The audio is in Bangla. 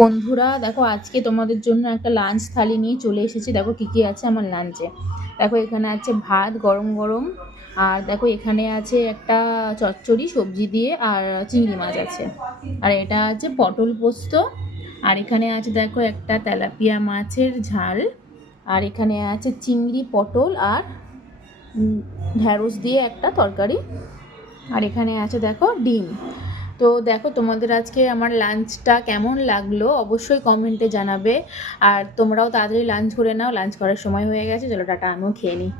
বন্ধুরা দেখো, আজকে তোমাদের জন্য একটা লাঞ্চ থালি নিয়ে চলে এসেছি। দেখো কি কি আছে আমার লাঞ্চে। দেখো এখানে আছে ভাত গরম গরম, আর দেখো এখানে আছে একটা চচ্চড়ি সবজি দিয়ে, আর চিংড়ি মাছ আছে, আর এটা আছে পটল পোস্ত, আর এখানে আছে দেখো একটা তেলাপিয়া মাছের ঝাল, আর এখানে আছে চিংড়ি পটল আর ঢ্যাঁড়স দিয়ে একটা তরকারি, আর এখানে আছে দেখো ডিম। তো দেখো তোমাদের আজকে আমার লাঞ্চটা কেমন লাগলো অবশ্যই কমেন্টে জানাবে। আর তোমরাও তাড়াতাড়ি লাঞ্চ করে নাও, লাঞ্চ করার সময় হয়ে গেছে। চলো টাটা, আমিও খেয়ে নিই।